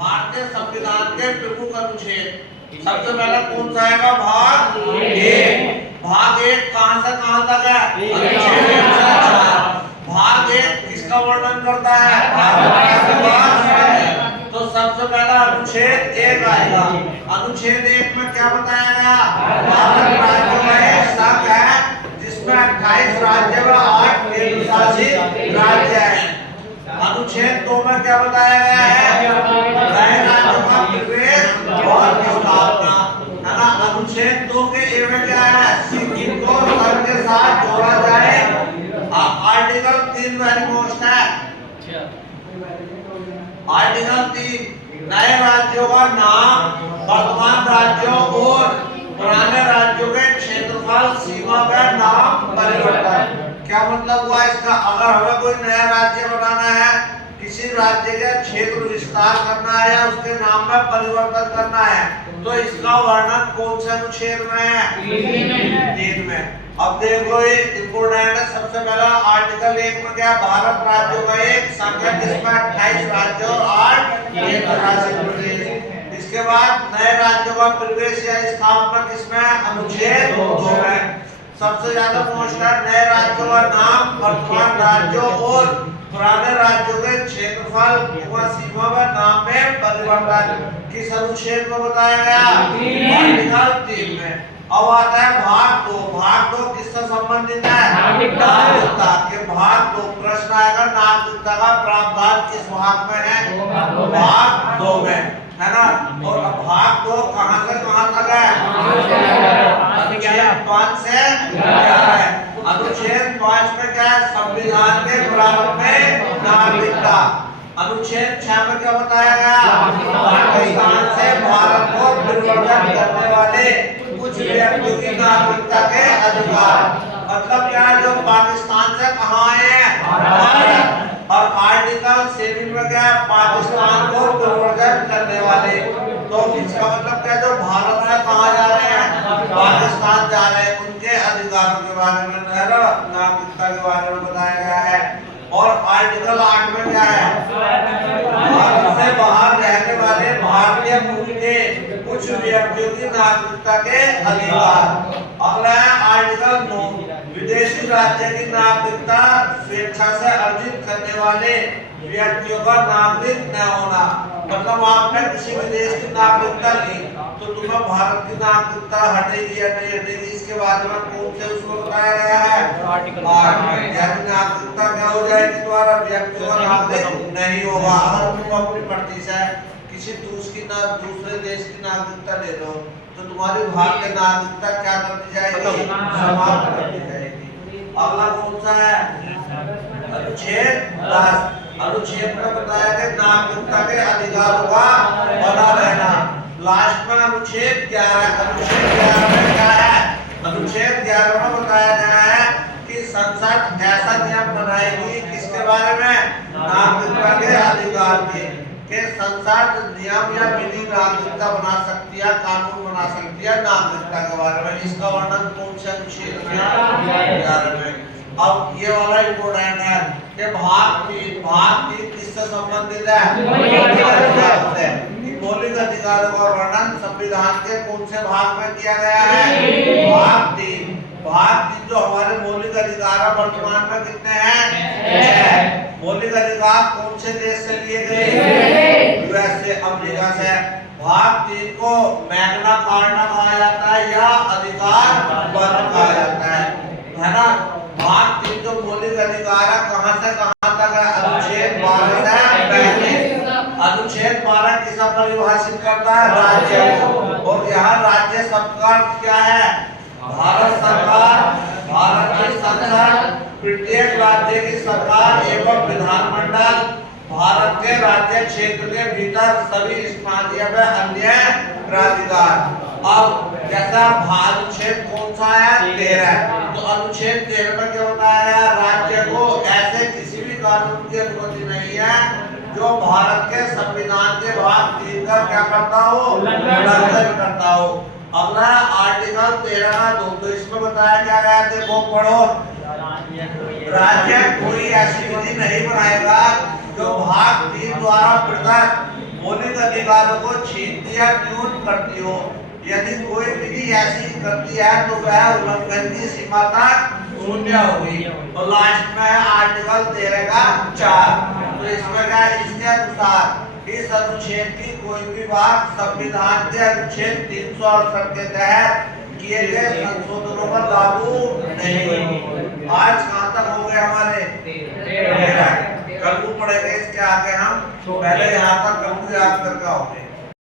भारतीय संविधान के प्रमुख अनुच्छेद सबसे पहले कौन सा आएगा? भाग एक। भाग एक कहां से कहां तक है? अनुच्छेद 1 से 4। भाग एक किसका वर्णन करता है? तो सबसे पहला अनुच्छेद 1 आएगा। अनुच्छेद 1 में क्या बताया गया? भारत राज्यों का एक संघ है जिसमें 28 राज्य व 8 केंद्र शासित राज्य हैं। अनुच्छेद 2 में क्या बताया गया है? नए राज्यों का प्रवेश और स्थापना, है ना। अनुच्छेद 2 के ए में क्या है? सिक्किम को संघ के साथ जोड़ा जाए। आर्टिकल 3 वेरी मोस्ट है। आर्टिकल 3 नए राज्यों का नाम, वर्तमान राज्यों और पुराने राज्यों के क्षेत्रफल सीमा का नाम परिवर्तन। क्या मतलब हुआ इसका? अगर हमें कोई नया राज्य बनाना है, किसी राज्य का क्षेत्र विस्तार करना है या उसके नाम में परिवर्तन करना है, तो इसका वर्णन कौन से अनुच्छेद में है? 3 में। अब देखो ये इंपोर्टेंट है। सबसे पहला आर्टिकल 1 में क्या? भारत राज्यों का एक संघ है जिसमें 28 राज्य और 8 केंद्र शासित प्रदेश। इसके बाद नए राज्यों का प्रवेश या स्थापना किसमें? अनुच्छेद 2 में। सबसे ज्यादा मोस्ट है नए राज्यों का नाम, वर्तमान राज्यों और पुराने राज्यों के क्षेत्रफल व सीमा व नाम में परिवर्तन किस अनुच्छेद में बताया गया? आर्टिकल 3 में। अब आता है भाग 2। भाग 2 किससे संबंधित है? नागरिकता के। भाग 2 प्रश्न आएगा, नागरिकता का प्रावधान किस भाग में है? भाग 2 में, है ना। और भाग 2 कहां से कहां तक है? अनुच्छेद 5 से 11। अनुच्छेद 5 में क्या है? संविधान के प्रारंभ में नागरिकता। अनुच्छेद 6 में क्या बताया गया? पाकिस्तान से भारत को परिवर्तन करने वाले कुछ व्यक्तियों की नागरिकता के अधिकार। मतलब क्या है? जो पाकिस्तान से कहां आए हैं? भारत। और आर्टिकल 7 में क्या है? पाकिस्तान को परिवर्तन करने वाले। तो इसका मतलब क्या है? जो भारत से कहां जा रहे हैं? पाकिस्तान जा रहे हैं, उनके अधिकारों के बारे में, नागरिकता के बारे में बताया गया है। और आर्टिकल 8 में क्या है? भारत से बाहर रहने वाले भारतीय मूल के कुछ व्यक्तियों की नागरिकता के अधिकार। अगला है आर्टिकल 9 विदेशी राज्य की नागरिकता स्वेच्छा से अर्जित करने वाले व्यक्तियों का नागरिक न होना। मतलब आपने किसी विदेश की नागरिकता ली तो तुम्हें भारत की नागरिकता हटेगी या नहीं हटेगी, इसके बारे में कौन से उसको बताया गया है? आर्टिकल 8 में। यानी नागरिकता क्या हो जाएगी? तुम्हारा व्यक्ति का नागरिक नहीं होगा। अगर तुम अपनी मर्जी से किसी दूसरे देश की नागरिकता ले लो तो तुम्हारी भारतीय नागरिकता क्या कर दी जाएगी? समाप्त कर दी जाएगी। अगला कौन सा है? अनुच्छेद 10। अनुच्छेद में बताया कि नागरिकता के अधिकारों का बना रहना। लास्ट में अनुच्छेद 11। अनुच्छेद 11 में क्या है? अनुच्छेद 11 में बताया गया है कि संसद ऐसा नियम बनाएगी किसके बारे में? नागरिकता के अधिकार के संसद नियम या विधि नागरिकता बना सकती है, कानून बना सकती है नागरिकता के बारे में। इसका वर्णन कौन से अनुच्छेद में? 11 में। अब ये वाला इम्पोर्टेंट है कि भाग 3 किससे संबंधित है? मौलिक अधिकारों का वर्णन संविधान के कौन से भाग में किया गया है? भाग 3। भाग 3 जो हमारे मौलिक अधिकार वर्तमान में कितने हैं? 6। मौलिक अधिकार कौन से देश से लिए गए? यूएस से, अमेरिका से। भाग 3 को मैग्ना कार्टा कहा जाता है या अधिकार पत्र कहा जाता है ना। भाग 3 जो मौलिक अधिकार है कहां से कहां तक है? अनुच्छेद 12 से 35। अनुच्छेद 12 किसे परिभाषित करता है? राज्य को। और यहाँ राज्य शब्द का अर्थ क्या है? भारत सरकार, भारत की संसद, प्रत्येक राज्य की सरकार एवं विधानमंडल, भारत के राज्य क्षेत्र के भीतर सभी स्थानीय व अन्य प्राधिकार। अब जैसा अनुच्छेद कौन सा है? 13। तो अनुच्छेद 13 में क्या बताया है? राज्य को ऐसे किसी भी कानून की अनुमति नहीं है जो भारत के संविधान के भाग 3 का क्या करता हो? उल्लंघन करता हो। अगला आर्टिकल 13 तो इसमें बताया क्या गया? देखो पढ़ो। राज्य कोई ऐसी विधि नहीं बनाएगा जो भाग 3 द्वारा प्रदत्त मौलिक अधिकारों को छीनती या न्यून करती हो। यदि कोई विधि ऐसी करती है तो वह उल्लंघन की सीमा तक शून्य होगी। और लास्ट में है आर्टिकल 13 का 4। तो इसमें क्या है, इसके अनुसार इस अनुच्छेद की कोई भी बात संविधान के अनुच्छेद 368 के तहत किए गए संशोधनों पर लागू नहीं होगी। आज कहाँ तक हो गए हमारे 13। कल को पढ़ेंगे इसके आगे हम, पहले यहाँ तक कल को याद करके आओगे।